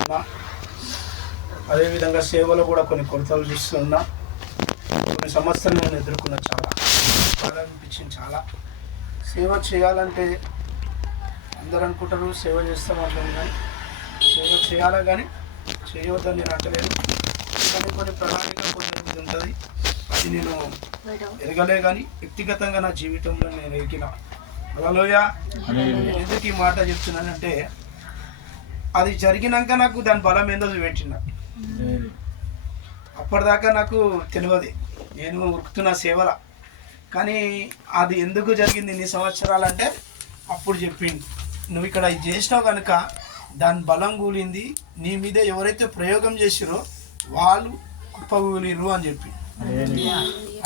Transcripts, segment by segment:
ఉన్నా. అదేవిధంగా సేవలో కూడా కొన్ని కొరతలు చూస్తున్నా. కొన్ని సమస్యలు నేను ఎదుర్కొన్నా. చాలా బాగా అనిపించింది. చాలా సేవ చేయాలంటే అందరూ అనుకుంటారు సేవ చేస్తామంటారు, కానీ సేవ చేయాలా కానీ చేయవద్దని నేను అంటలేదు. కానీ కొన్ని ప్రణాళిక కొంచెం ఉంటుంది, అది నేను ఎరగలే. కానీ వ్యక్తిగతంగా నా జీవితంలో నేను ఎరిగిన. హల్లెలూయా. ఎందుకు ఈ మాట చెప్తున్నానంటే, అది జరిగినాక నాకు దాని బలం ఏందో పెట్టిన. అప్పటిదాకా నాకు తెలియదు, నేను ఉరుకుతున్న సేవల. కానీ అది ఎందుకు జరిగింది ఇన్ని సంవత్సరాలంటే అప్పుడు చెప్పింది, నువ్వు ఇక్కడ ఇది చేసినావు కనుక దాని బలం కూలింది, నీ మీద ఎవరైతే ప్రయోగం చేసిరో వాళ్ళు కుప్పగూలిరు అని చెప్పి.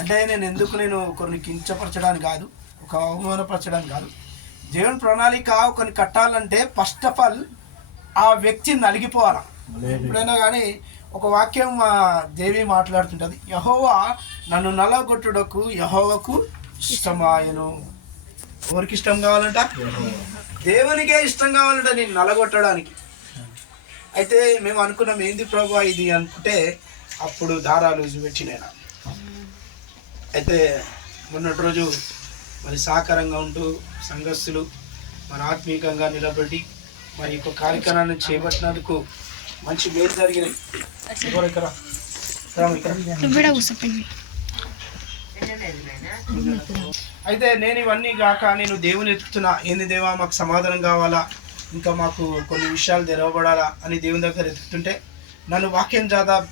అంటే నేను కొన్ని కించపరచడానికి కాదు, ఒక అవమానపరచడానికి కాదు. దేవుని ప్రణాళిక కొన్ని కట్టాలంటే ఫస్ట్ ఆఫ్ ఆల్ ఆ వ్యక్తి నలిగిపోవాలి. ఎప్పుడైనా కానీ ఒక వాక్యం మా దేవి మాట్లాడుతుంటుంది, యెహోవా నన్ను నలగొట్టుటకు యెహోవాకు ఇష్టమాయను. ఎవరికి ఇష్టం కావాలంట? దేవునికే ఇష్టం కావాలంట నేను నలగొట్టడానికి. అయితే మేము అనుకున్నాం ఏంది ప్రభా ఇది అనుకుంటే అప్పుడు దారాలు పెట్టినా. అయితే మొన్నటి రోజు మరి సహకారంగా ఉంటూ సంఘస్థులు మరి ఆత్మీయంగా నిలబడి మరి ఒక కార్యక్రమాన్ని చేపట్టినందుకు మంచి మేలు జరిగినాయి. అయితే నేను ఇవన్నీ కాక నేను దేవుని ఎత్తుతున్నా, ఏంది దేవా మాకు సమాధానం కావాలా, ఇంకా మాకు కొన్ని విషయాలు తెరవబడాలా అని దేవుని దగ్గర ఎత్తుతుంటే నన్ను వాక్యం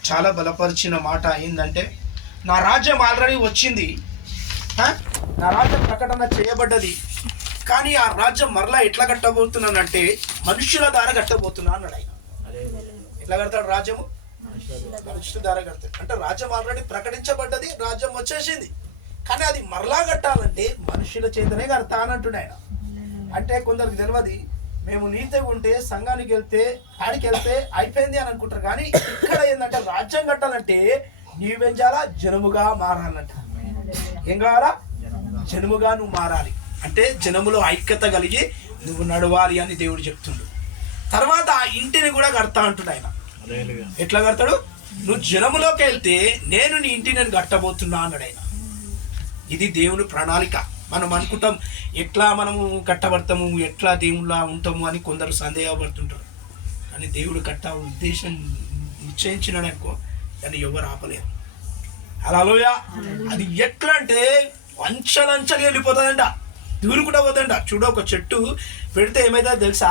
చాలా బలపరిచిన మాట ఏంటంటే, నా రాజ్యం ఆల్రెడీ వచ్చింది, నా రాజ్యం ప్రకటన చేయబడ్డది, కానీ ఆ రాజ్యం మరలా ఎట్లా కట్టబోతున్నానంటే మనుషుల ద్వారా కట్టబోతున్నా అన్నాడు ఆయన. ఎట్లా కడతాడు రాజ్యము? మనుషుల ద్వారా కడతాడు. అంటే రాజ్యం ఆల్రెడీ ప్రకటించబడ్డది, రాజ్యం వచ్చేసింది, కానీ అది మరలా కట్టాలంటే మనుషుల చేతనే కడతా అన్నట్టు ఆయన. అంటే కొందరికి తెలియదు, మేము నీతిగా ఉంటే సంఘానికి వెళ్తే ఆడికి వెళ్తే అయిపోయింది అని అనుకుంటారు. కానీ ఇక్కడ ఏంటంటే రాజ్యం కట్టాలంటే నీవేం చేయాలా? జనముగా మారాలంట. ఏం కావాలా? జనముగా నువ్వు మారాలి. అంటే జనములో ఐక్యత కలిగి నువ్వు నడవాలి అని దేవుడు చెప్తుండు. తర్వాత ఆ ఇంటిని కూడా కడతా అంటుడు ఆయన. ఎట్లా కడతాడు? నువ్వు జనములోకి వెళ్తే నేను నీ ఇంటిని నేను కట్టబోతున్నా అన్నాడు ఆయన. ఇది దేవుని ప్రణాళిక. మనం అనుకుంటాం ఎట్లా మనము కట్టబడతాము, ఎట్లా దేవుళ్ళ ఉంటాము అని కొందరు సందేహపడుతుంటారు. కానీ దేవుడు ఉద్దేశం నిశ్చయించినాడు అనుకో, దాన్ని ఎవరు ఆపలేరు. హల్లెలూయా. అది ఎట్లా అంటే అంచలంచలు వెళ్ళిపోతుందంట, దూరుకుంటూ పోతుందంట. చూడ, ఒక చెట్టు పెడితే ఏమైతుందో తెలుసా?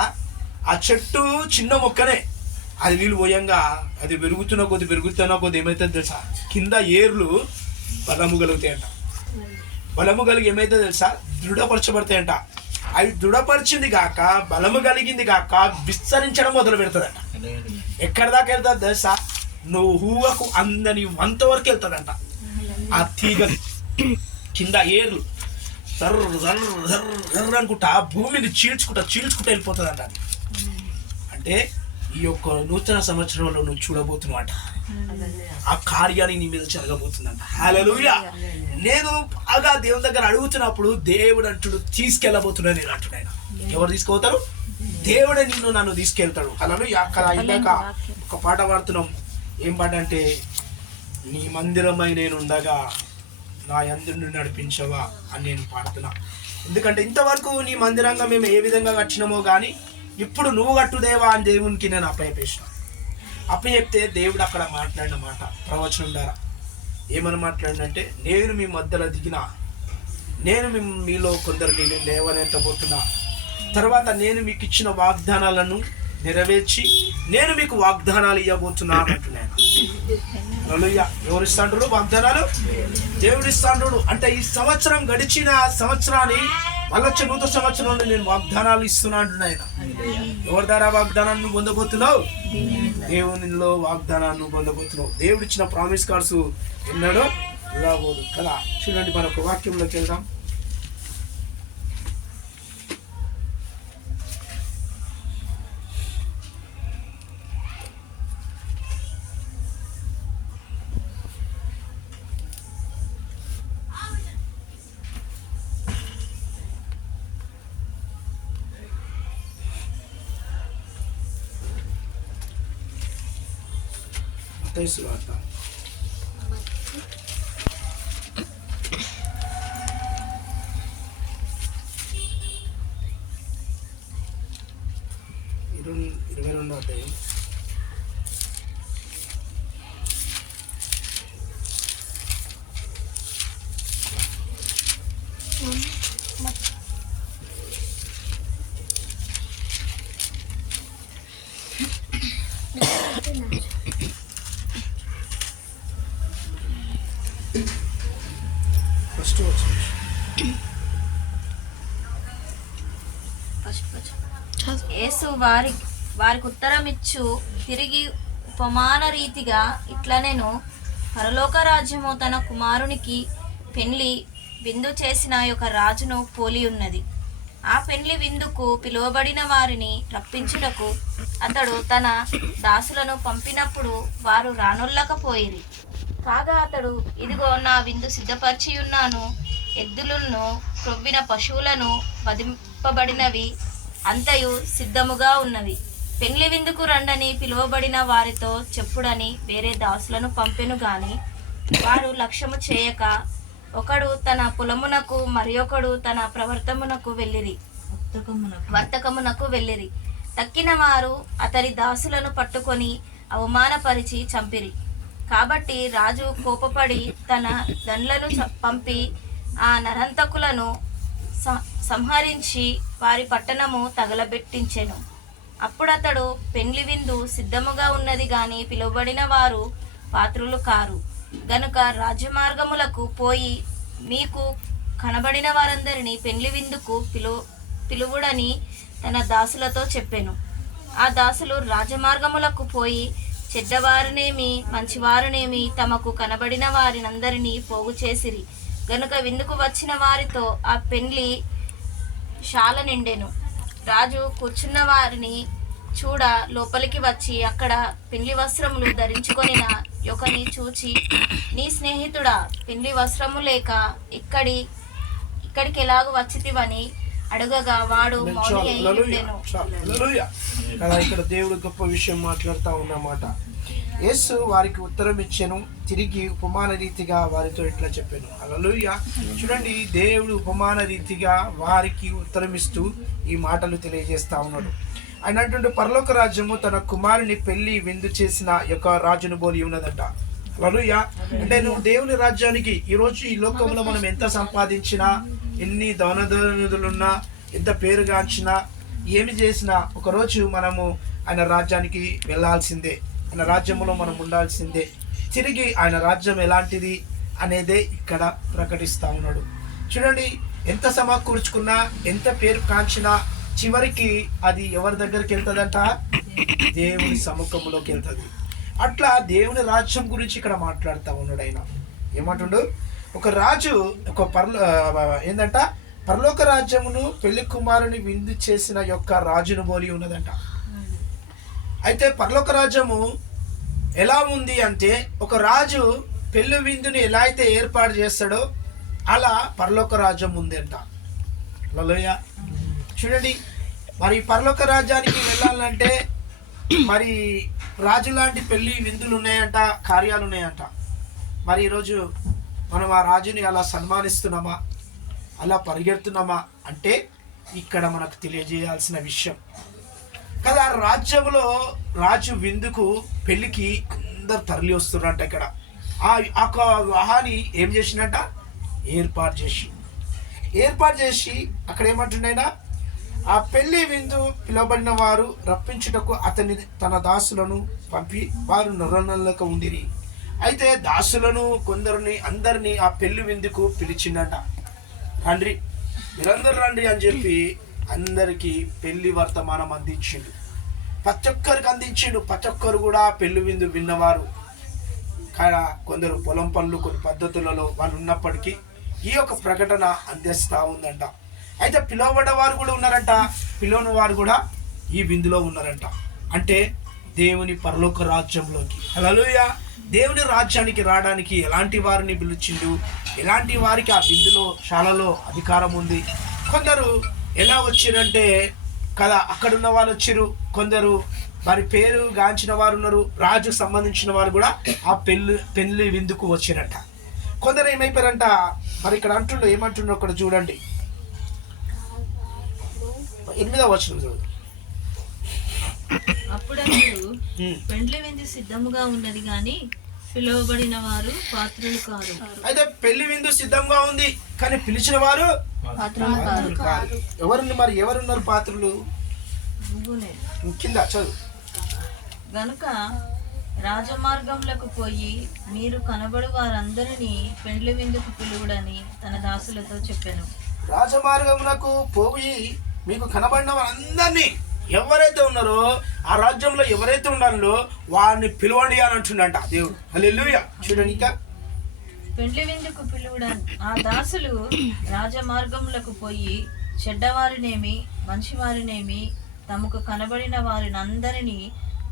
ఆ చెట్టు చిన్న మొక్కనే, అది నీళ్ళు పోయంగా అది పెరుగుతున్న కొద్ది ఏమవుతుందో తెలుసా? కింద ఏర్లు బలము కలుగుతాయంట. బలము కలిగి ఏమైతే తెలుసా? దృఢపరచబడతాయంట. అవి దృఢపరిచింది కాక బలము కలిగింది కాక విస్తరించడం మొదలు పెడుతుందంట. ఎక్కడి దాకా వెళ్తుంది తెలుసా? నువ్వు హూవకు అందని అంతవరకు వెళ్తుందంట. ఆ తీగలు కింద ఏర్లు జర్ర జర్ర జర్ర జర్ర అనుకుంటా భూమిని చీల్చుకుంటా వెళ్ళిపోతుందంట. అంటే ఈ యొక్క నూతన సంవత్సరంలో నువ్వు చూడబోతున్నావు అంట, ఆ కార్యాన్ని నీ మీద జరగబోతుందంట. హల్లెలూయా. నేను బాగా దేవుని దగ్గర అడుగుతున్నప్పుడు దేవుడు అంటుడు తీసుకెళ్ళబోతున్నాడు నేను అంటున్నాను. ఎవరు తీసుకుపోతారు? దేవుడే నన్ను తీసుకెళ్తాడు. హల్లెలూయా. అక్కడ ఇందాక ఒక పాట పాడుతున్నాం. ఏం పాట అంటే, నీ మందిరమై నేను ఉండగా నా యందు నడిపించవా అని నేను పాడుతున్నా. ఎందుకంటే ఇంతవరకు నీ మందిరంగా మేము ఏ విధంగా కట్టినామో కానీ ఇప్పుడు నువ్వు కట్టుదేవా అని దేవునికి నేను అప్పచెప్తే దేవుడు అక్కడ మాట్లాడిన మాట ప్రవచనం ద్వారా ఏమని మాట్లాడినంటే, నేను మీ మధ్యలో దిగిన, నేను మీలో కొందరిని నేను లేవనెత్తబోతున్నా, తర్వాత నేను మీకు ఇచ్చిన వాగ్దానాలను నెరవేర్చి నేను మీకు వాగ్దానాలు ఇవ్వబోతున్నా అంటున్నాను. హల్లెలూయా. ఎవరు ఇస్తాంటారు వాగ్దానాలు? దేవుడు ఇస్తాంటాడు. అంటే ఈ సంవత్సరం గడిచిన సంవత్సరాన్ని మళ్ళీ నూతన సంవత్సరంలో నేను వాగ్దానాలు ఇస్తున్నా అంటున్నాను. ఎవరి ద్వారా వాగ్దానాన్ని పొందబోతున్నావు? దేవునిలో వాగ్దానాన్ని పొందబోతున్నావు. దేవుడు ఇచ్చిన ప్రామిస్ కార్డ్స్ ఎన్నాడో రాబోదు కదా. చూడండి, మరొక వాక్యంలోకి వెళ్దాం. మత్తయి సువార్త 22వ అధ్యాయం. యేసు వారికి ఉత్తరమిచ్చు తిరిగి ఉపమాన రీతిగా ఇట్లనెను, పరలోక రాజ్యము తన కుమారునికి పెండ్లి విందు చేసిన యొక్క రాజును పోలి ఉన్నది. ఆ పెండ్లి విందుకు పిలువబడిన వారిని రప్పించుటకు అతడు తన దాసులను పంపినప్పుడు వారు రానొల్లకపోయిరి. కాగా అతడు, ఇదిగో నా విందు సిద్ధపరిచి ఉన్నాను, ఎద్దులను క్రొవ్విన పశువులను వధింపబడినవి అంతయు సిద్ధముగా ఉన్నవి, పెండ్లి విందుకు రండని పిలువబడిన వారితో చెప్పుడని వేరే దాసులను పంపెను గాని వారు లక్ష్యము చేయక ఒకడు తన పొలమునకు మరియొకడు తన వర్తకమునకు వెళ్ళిరి. తక్కిన వారు అతని దాసులను పట్టుకొని అవమానపరిచి చంపిరి. కాబట్టి రాజు కోపపడి తన దండ్లను పంపి ఆ నరంతకులను సంహరించి వారి పట్టణము తగలబెట్టించెను. అప్పుడతడు, పెండ్లి విందు సిద్ధముగా ఉన్నది గాని పిలువబడిన వారు పాత్రులు కారు గనుక రాజమార్గములకు పోయి మీకు కనబడిన వారందరినీ పెండ్లి విందుకు పిలువుడని తన దాసులతో చెప్పెను. ఆ దాసులు రాజమార్గములకు పోయి చెడ్డవారునేమి మంచివారునేమి తమకు కనబడిన వారినందరినీ పోగు చేసిరి. గనుక విందుకు వచ్చిన వారితో ఆ పెండ్లి శాల నిండెను. రాజు కూర్చున్న వారిని చూడ లోపలికి వచ్చి అక్కడ పెండ్లి వస్త్రములు ధరించుకొనిన ఒకని చూచి, నీ స్నేహితుడా పెండ్లి వస్త్రము లేక ఇక్కడికి ఎలాగ వచ్చితివని అడగగా వాడు మౌని అయి ఉండెను. ఇక్కడ దేవుడు గొప్ప విషయం మాట్లాడుతూ ఉన్నమాట. యేసు వారికి ఉత్తరం ఇచ్చెను, తిరిగి ఉపమాన రీతిగా వారితో ఇట్లా చెప్పాను. హల్లెలూయా. చూడండి, దేవుడు ఉపమాన రీతిగా వారికి ఉత్తరం ఇస్తూ ఈ మాటలు తెలియజేస్తా ఉన్నాడు. ఆయన అంటుండే, పరలోక రాజ్యము తన కుమారుని పెళ్లి విందు చేసిన యొక్క రాజును బోలి ఉన్నదంట. హల్లెలూయా. అంటే నువ్వు దేవుని రాజ్యానికి ఈరోజు ఈ లోకంలో మనం ఎంత సంపాదించినా, ఎన్ని దౌనదనులున్నా, ఎంత పేరుగాంచినా, ఏమి చేసినా ఒకరోజు మనము ఆయన రాజ్యానికి వెళ్ళాల్సిందే, ఆయన రాజ్యంలో మనం ఉండాల్సిందే. తిరిగి ఆయన రాజ్యం ఎలాంటిది అనేదే ఇక్కడ ప్రకటిస్తూ ఉన్నాడు. చూడండి, ఎంత సమకూర్చుకున్నా, ఎంత పేరు కాంచినా, చివరికి అది ఎవరి దగ్గరికి వెళ్తుందంట? దేవుని సముఖంలోకి వెళ్తుంది. అట్లా దేవుని రాజ్యం గురించి ఇక్కడ మాట్లాడుతూ ఉన్నాడు. ఆయన ఏమంటుండు? ఒక రాజు ఏంటంట, పరలోక రాజ్యమును పెళ్లి కుమారుని విందు చేసిన యొక్క రాజును పోలి ఉన్నదంట. అయితే పరలోక రాజ్యము ఎలా ఉంది అంటే, ఒక రాజు పెళ్లి విందుని ఎలా అయితే ఏర్పాటు చేస్తాడో అలా పరలోక రాజ్యం ఉంది అంట. హల్లెలూయా. చూడండి, మరి పరలోక రాజ్యానికి వెళ్ళాలంటే మరి రాజు లాంటి పెళ్లి విందులు ఉన్నాయంట, కార్యాలు ఉన్నాయంట. మరి ఈరోజు మనం ఆ రాజుని అలా సన్మానిస్తున్నామా, అలా పరిగెడుతున్నామా అంటే ఇక్కడ మనకు తెలియజేయాల్సిన విషయం కదా. రాజ్యంలో రాజు విందుకు పెళ్లికి అందరు తరలి వస్తున్నారంట. ఇక్కడ ఆ వివాహాన్ని ఏం చేసినట్ట? ఏర్పాటు చేసి అక్కడ ఏమంటున్నాయినా, ఆ పెళ్లి విందు పిలవబడిన వారు రప్పించుటకు అతని తన దాసులను పంపి వారు నొర్రనొల్లక ఉండిరి. అయితే దాసులను కొందరిని అందరినీ ఆ పెళ్లి విందుకు పిలిచిండట. రండి, మీరందరూ రండి అని చెప్పి అందరికీ పెళ్లి వర్తమానం అందించిండు. ప్రతి ఒక్కరికి అందించిండు. ప్రతి ఒక్కరు కూడా పెళ్లి విందు విన్నవారు. కొందరు పొలం పనులు, కొన్ని పద్ధతులలో వాళ్ళు ఉన్నప్పటికీ ఈ యొక్క ప్రకటన అందిస్తూ ఉందంట. అయితే పిలువబడ్డ వారు కూడా ఉన్నారంట, పిలువని వారు కూడా ఈ విందులో ఉన్నారంట. అంటే దేవుని పరలోక రాజ్యంలోకి. హల్లెలూయా. దేవుని రాజ్యానికి రావడానికి ఎలాంటి వారిని పిలిచిండు, ఎలాంటి వారికి ఆ విందులో శాలలో అధికారం ఉంది. కొందరు ఎలా వచ్చిరంటే కదా, అక్కడున్న వాళ్ళు వచ్చిరు, కొందరు మరి పేరు గాంచిన వారు ఉన్నారు, రాజుకు సంబంధించిన వారు కూడా ఆ పెళ్లి విందుకు వచ్చినట్ట. కొందరు ఏమైపోయారంట, మరి ఇక్కడ అంటుండో ఏమంటుండో అక్కడ చూడండి, 8వ వచనం చూడు. అప్పుడు పెండ్లి విందు సిద్ధముగా ఉన్నది గాని పిలువబడిన వారు పాత్రులు కాదు. అయితే పెళ్లి విందు సిద్ధంగా ఉంది కానీ పిలిచిన వారు పాత్రులు కాదు. ఎవరున్నారు పాత్రులు? కింద చదువు. గనుక రాజమార్గంలోకి పోయి మీరు కనబడు వారందరినీ పెండ్లి విందుకు పిలువుడని తన దాసులతో చెప్పాను. రాజమార్గమునకు పోయి మీకు కనబడిన వారందరినీ, ఎవరైతే ఉన్నారో ఆ రాజ్యంలో ఎవరైతే ఉన్నారో వారిని పిలవండి అని అంటుండంట దేవుడు. హల్లెలూయా. చూడండి ఇంకా, పెండ్లి విందుకు పిలువుడని ఆ దాసులు రాజమార్గములకు పోయి చెడ్డవారినేమి మంచివారినేమి తమకు కనబడిన వారిని అందరినీ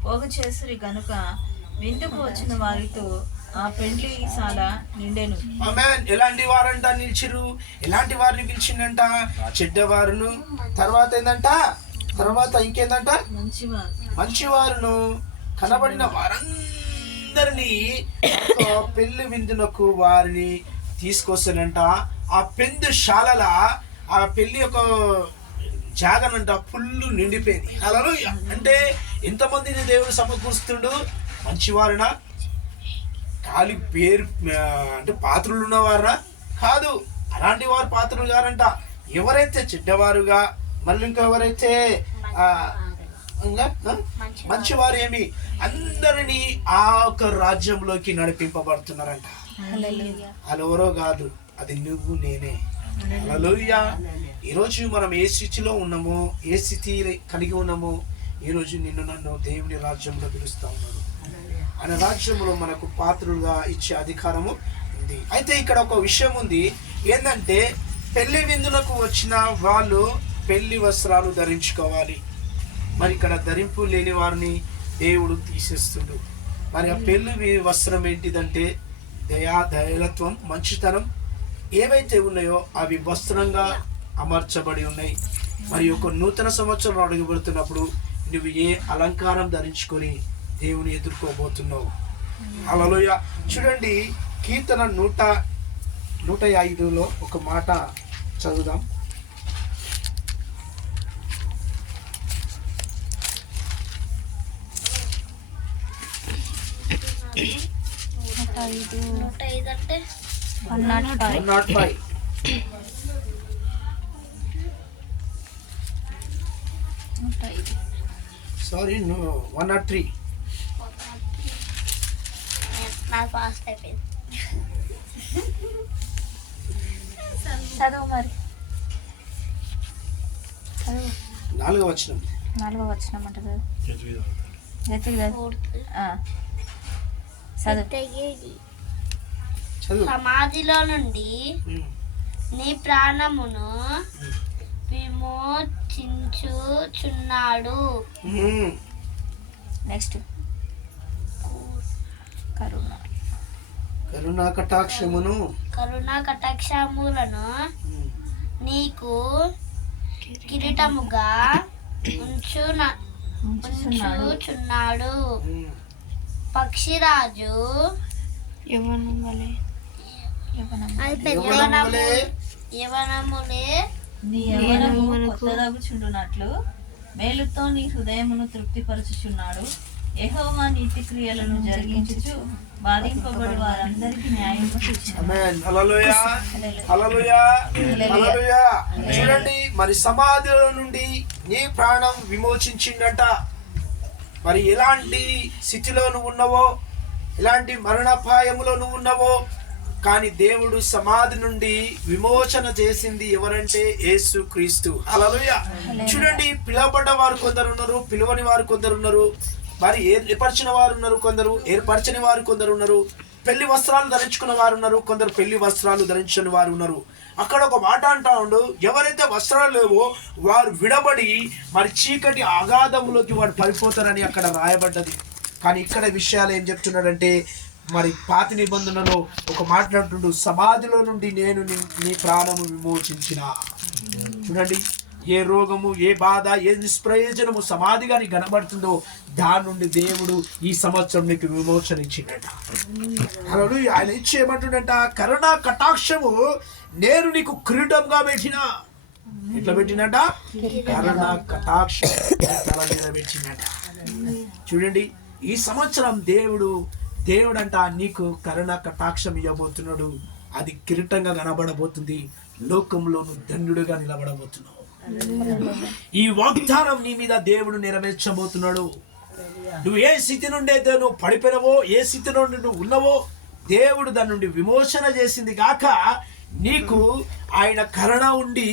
పోగు చేసిరి. గనుక విందుకు వచ్చిన వారితో ఆ పెండ్లిశాల నిండెను. ఆమేన్. ఎలాంటి వారంట నిలిచిరు? ఎలాంటి వారిని పిలిచిండంట? చెడ్డవారును, తర్వాత ఏందంట, తర్వాత ఇంకేందంట, మంచివారును, కనబడిన వారందరినీ పెళ్లి విందునకు వారిని తీసుకొస్తానంట. ఆ పెందుశాలల ఆ పెళ్లి యొక్క జాగనంట ఫుల్ నిండిపోయింది. హల్లెలూయా. అంటే ఎంతమందిని దేవుడు సమకూరుస్తుండు? మంచివారునా, ఖాళీ పేరు అంటే పాత్రలు ఉన్నవారా కాదు, అలాంటి వారు పాత్రలు గారంట. ఎవరైతే చెడ్డవారుగా, మళ్ళీ ఇంకా ఎవరైతే మంచివారు ఏమి, అందరినీ ఆ ఒక రాజ్యంలోకి నడిపింపబడుతున్నారంట. అది ఎవరో కాదు, అది నువ్వు నేనే. హల్లెలూయా. ఈరోజు మనం ఏ స్థితిలో ఉన్నామో, ఏ స్థితి కలిగి ఉన్నామో, ఈరోజు నిన్ను నన్ను దేవుని రాజ్యంలో పిలుస్తా ఉన్నాడు. ఆయన రాజ్యంలో మనకు పాత్రులుగా ఇచ్చే అధికారము ఉంది. అయితే ఇక్కడ ఒక విషయం ఉంది, ఏంటంటే పెళ్లి విందులకు వచ్చిన వాళ్ళు పెళ్లి వస్త్రాలు ధరించుకోవాలి. మరి ఇక్కడ ధరింపు లేని వారిని దేవుడు తీసేస్తుడు. మరి ఆ పెళ్లి వస్త్రం ఏంటిదంటే దయాలత్వం, మంచితనం ఏవైతే ఉన్నాయో అవి వస్త్రంగా అమర్చబడి ఉన్నాయి. మరి ఒక నూతన సంవత్సరం అడుగుపెడుతున్నప్పుడు నువ్వు ఏ అలంకారం ధరించుకొని దేవుని ఎదుర్కోబోతున్నావు? హల్లెలూయా. చూడండి, కీర్తన 105లో ఒక మాట చదువుదాం. సారీ, 103. చదువు మరి. 4వ వచనం. 4వ వచనం అంటే సమాధిలో నుండి నీ ప్రాణమును విమోచించుచున్నాడు. నెక్స్ట్ కరుణా కటాక్షములను నీకు కిరీటముగా ఉంచుచున్నాడు. పక్షిరాజు యవనములే నీ యవ్వనము కొత్తదగుచుండునట్లు మేలుతో నీ హృదయమును తృప్తిపరచుచున్నాడు. యెహోవా నీతి క్రియలను జరిగించుచు బాధింపబడి వారందరికీ న్యాయం చూడండి, మరి సమాధిలో నుండి నీ ప్రాణం విమోచించిండట. మరి ఎలాంటి స్థితిలో నువ్వు ఉన్నావో, ఎలాంటి మరణాపాయములో నువ్వు ఉన్నావో, కానీ దేవుడు సమాధి నుండి విమోచన చేసింది ఎవరంటే యేసు క్రీస్తు. హల్లెలూయా. చూడండి, పిలువబడ్డ వారు కొందరు ఉన్నారు, పిలువని వారు కొందరు ఉన్నారు. మరి ఏర్పరిచిన వారు ఉన్నారు, కొందరు ఏర్పరచని వారు కొందరు ఉన్నారు. పెళ్లి వస్త్రాలు ధరించుకున్న వారు ఉన్నారు, కొందరు పెళ్లి వస్త్రాలు ధరించని వారు ఉన్నారు. అక్కడ ఒక మాట అంటా ఉండు, ఎవరైతే వస్త్రాలు లేవో వారు విడబడి మరి చీకటి అగాధములోకి వాడు పడిపోతారని అక్కడ రాయబడ్డది. కానీ ఇక్కడ విషయాలు ఏం చెప్తున్నాడంటే, మరి పాత నిబంధనలో ఒక మాట్లాడుతుండు, సమాధిలో నుండి నేను నీ ప్రాణము విమోచించిన. చూడండి, ఏ రోగము, ఏ బాధ, ఏ నిష్ప్రయోజనము సమాధిగా నీకు కనబడుతుందో దాని నుండి దేవుడు ఈ సంవత్సరం నీకు విమోచన ఇచ్చిండట. హల్లెలూయా. ఆయన ఇచ్చి ఏమంటుండట, కరుణా కటాక్షము నేను నీకు కిరీటంగా పెట్టినా. ఎట్లా పెట్టినట? కరుణా కటాక్షం తల మీద పెట్టినట. చూడండి, ఈ సంవత్సరం దేవుడంట నీకు కరుణా కటాక్షం ఇవ్వబోతున్నాడు. అది కిరీటంగా కనబడబోతుంది. లోకంలో నువ్వు ధన్యుడిగా నిలబడబోతున్నావు. ఈ వాగ్దానం నీ మీద దేవుడు నెరవేర్చబోతున్నాడు. నువ్వు ఏ స్థితి నుండి అయితే నువ్వు పడిపోయినవో, ఏ స్థితి నుండి నువ్వు ఉన్నవో దేవుడు దాని నుండి విమోచన చేసింది కాక నీకు ఆయన కరుణ ఉండి,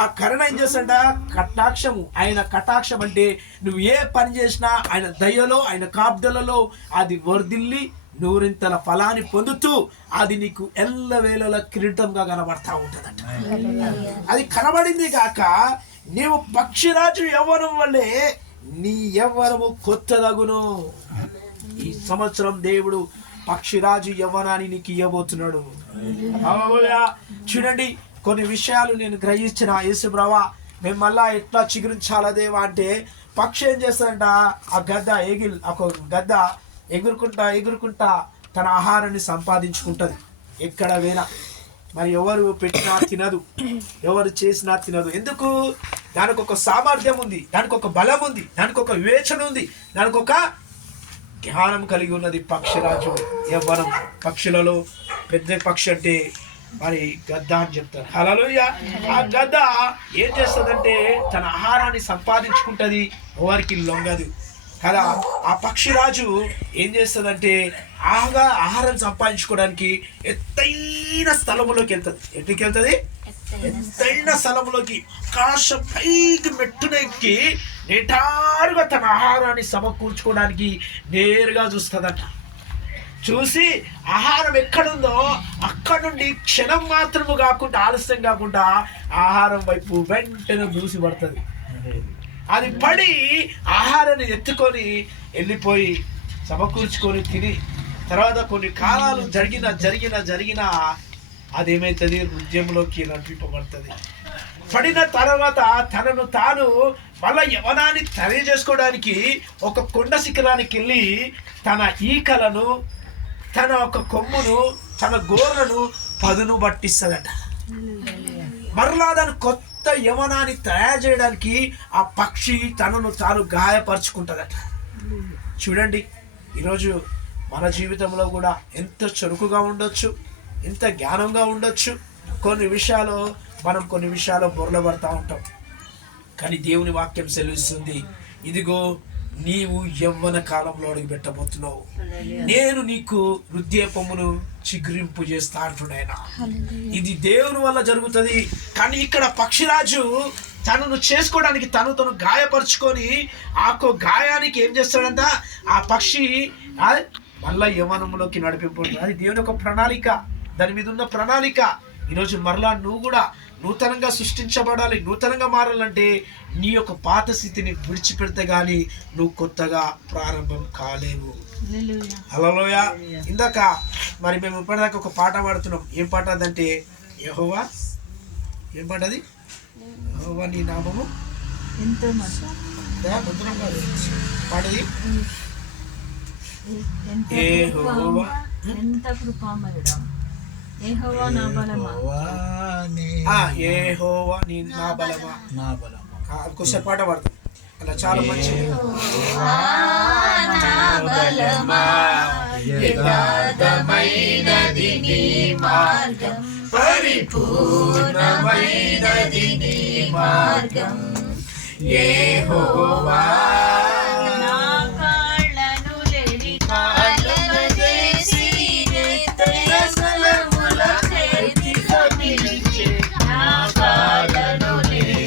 ఆ కరుణ ఏం చేస్తాడ? కటాక్షము. ఆయన కటాక్షం అంటే నువ్వు ఏ పని చేసినా ఆయన దయలో, ఆయన కాపుదలలో అది వర్ధిల్లి నూరింతల ఫలాన్ని పొందుతూ అది నీకు ఎల్లవేళల కిరీటంగా కనబడతా ఉంటుందంట. అది కనబడింది కాక నీవు పక్షిరాజు యవ్వనం వల్లే నీ యవ్వనము కొత్తదగును. ఈ సంవత్సరం దేవుడు పక్షిరాజు యవ్వనాన్ని నీకు ఇవ్వబోతున్నాడు. చూడండి, కొన్ని విషయాలు నేను గ్రహించిన. యేసుప్రభా, మేము మళ్ళా ఎట్లా చిగురించాలా దేవా అంటే, పక్షి ఏం చేస్తాడంట, ఆ గద్ద ఎగురుకుంటా తన ఆహారాన్ని సంపాదించుకుంటుంది ఎక్కడ వేనా. మరి ఎవరు పెట్టినా తినదు, ఎవరు చేసినా తినదు. ఎందుకు? దానికి ఒక సామర్థ్యం ఉంది, దానికి ఒక బలం ఉంది, దానికి ఒక వివేచన ఉంది, దానికి ఒక జ్ఞానం కలిగి ఉన్నది. పక్షిరాజు యవ్వనం. పక్షులలో పెద్ద పక్షి అంటే మరి గద్ద అని చెప్తారు. హల్లెలూయా. ఆ గద్ద ఏం చేస్తుందంటే తన ఆహారాన్ని సంపాదించుకుంటుంది, ఎవరికి లొంగదు కదా. ఆ పక్షిరాజు ఏం చేస్తుందంటే ఆహారం సంపాదించుకోవడానికి ఎత్తైన స్థలములోకి వెళ్తుంది. ఎక్కడికి వెళ్తుంది? ఎత్తైన స్థలంలోకి, ఆకాశం పైకి మెట్టునెక్కి నిటారుగా తన ఆహారాన్ని సమకూర్చుకోవడానికి నేరుగా చూస్తుందట. చూసి ఆహారం ఎక్కడుందో అక్కడ నుండి క్షణం మాత్రము కాకుండా, ఆలస్యం కాకుండా ఆహారం వైపు వెంటనే దూసి పడుతుంది. అది పడి ఆహారాన్ని ఎత్తుకొని వెళ్ళిపోయి సమకూర్చుకొని తిని తర్వాత కొన్ని కాలాలు జరిగిన అదేమైతుంది? హృదయంలోకి నడిపింపబడుతుంది. పడిన తర్వాత తనను తాను మళ్ళా యవనాన్ని తెలియజేసుకోవడానికి ఒక కొండ శిఖరానికి వెళ్ళి తన ఈకలను, తన ఒక కొమ్మును, తన గోర్లను పదును పట్టిస్తుందట. మరలా దాని కొత్త యవనాన్ని తయారు చేయడానికి ఆ పక్షి తనను తాను గాయపరుచుకుంటుందట. చూడండి, ఈరోజు మన జీవితంలో కూడా ఎంత చురుకుగా ఉండొచ్చు, ఎంత జ్ఞానంగా ఉండొచ్చు. కొన్ని విషయాలు బొర్లబడతా ఉంటాం. కానీ దేవుని వాక్యం సెలవిస్తుంది, ఇదిగో నీవు యవ్వన కాలంలో అడుగు పెట్టబోతున్నావు, నేను నీకు వృద్ధాప్యమును చిగురింపు చేస్తా అంటున్నాయన. ఇది దేవుని వల్ల జరుగుతుంది. కానీ ఇక్కడ పక్షిరాజు తనను చేసుకోవడానికి తను గాయపరుచుకొని ఆ గాయానికి ఏం చేస్తాడంట? ఆ పక్షి మళ్ళా యవ్వనంలోకి నడిపింపబడుతుంది. అది దేవుని యొక్క ప్రణాళిక, దాని మీద ఉన్న ప్రణాళిక. ఈరోజు మరలా నువ్వు కూడా నూతనంగా సృష్టించబడాలి, నూతనంగా మారాలంటే నీ యొక్క పాత స్థితిని విడిచిపెడితే గానీ నువ్వు కొత్తగా ప్రారంభం కాలేవు. హల్లెలూయా. ఇందాక మరి మేము ఇప్పటిదాకా ఒక పాట పాడుతున్నాం. ఏం పాట అదంటే, యెహోవా, ఏం పాట అది? యెహోవా నీ నామము ఎంతో పాటది. ఎంత కృపామయుడా, యెహోవా నా బలమా, యెహోవా నీ నా బలమా. ఇంకోసారి పాట పాడతాం, అలా చాలా మంచి. యథార్థమైనది నీ మార్గం, పరిపూర్ణమైనది నీ మార్గం. యెహోవా